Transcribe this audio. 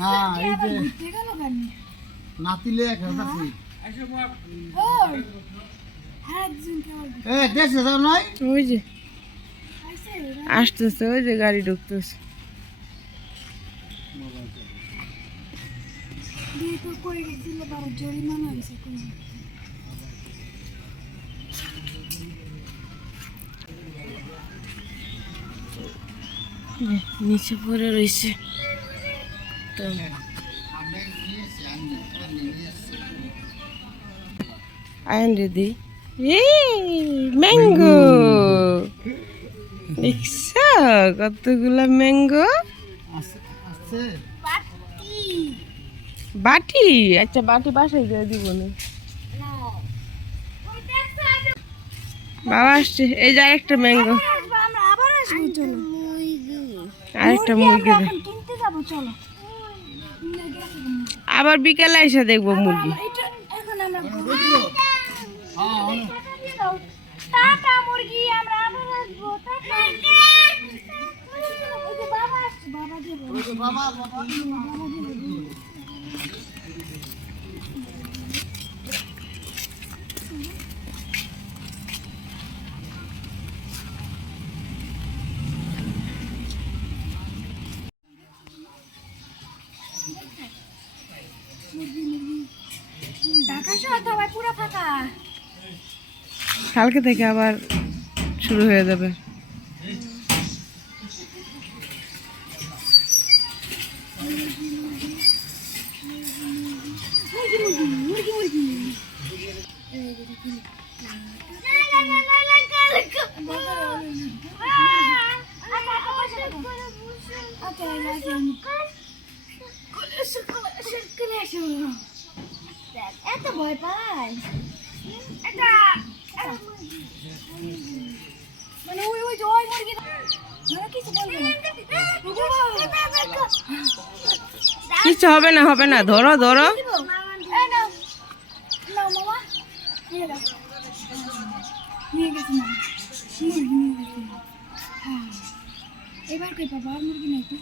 না এই যে নাতিলে দেশে যাও নাই ওই যে আসতেছে, ওই যে গাড়ি ঢুকতেছে। নিচে পড়ে রয়েছে তো আইন রেডি। ম্যাঙ্গো দেখছ কতগুলা ম্যাঙ্গো। বাটি, আচ্ছা বাটি বাসায় দিয়ে দিব না। বাবা আসছে, এই যে আরেকটা ম্যাঙ্গো, আরেকটা মুরগি। আবার বিকেলে এসে দেখবো মুরগি। কালকে থেকে আবার শুরু হয়ে যাবে। এত ভয় পায় মানে ওই ওই ওই মুরগি কিছু বলবে কিছু হবে না, হবে না, ধরো ধরো। এবার কই পাবা মুরগি নাই তো।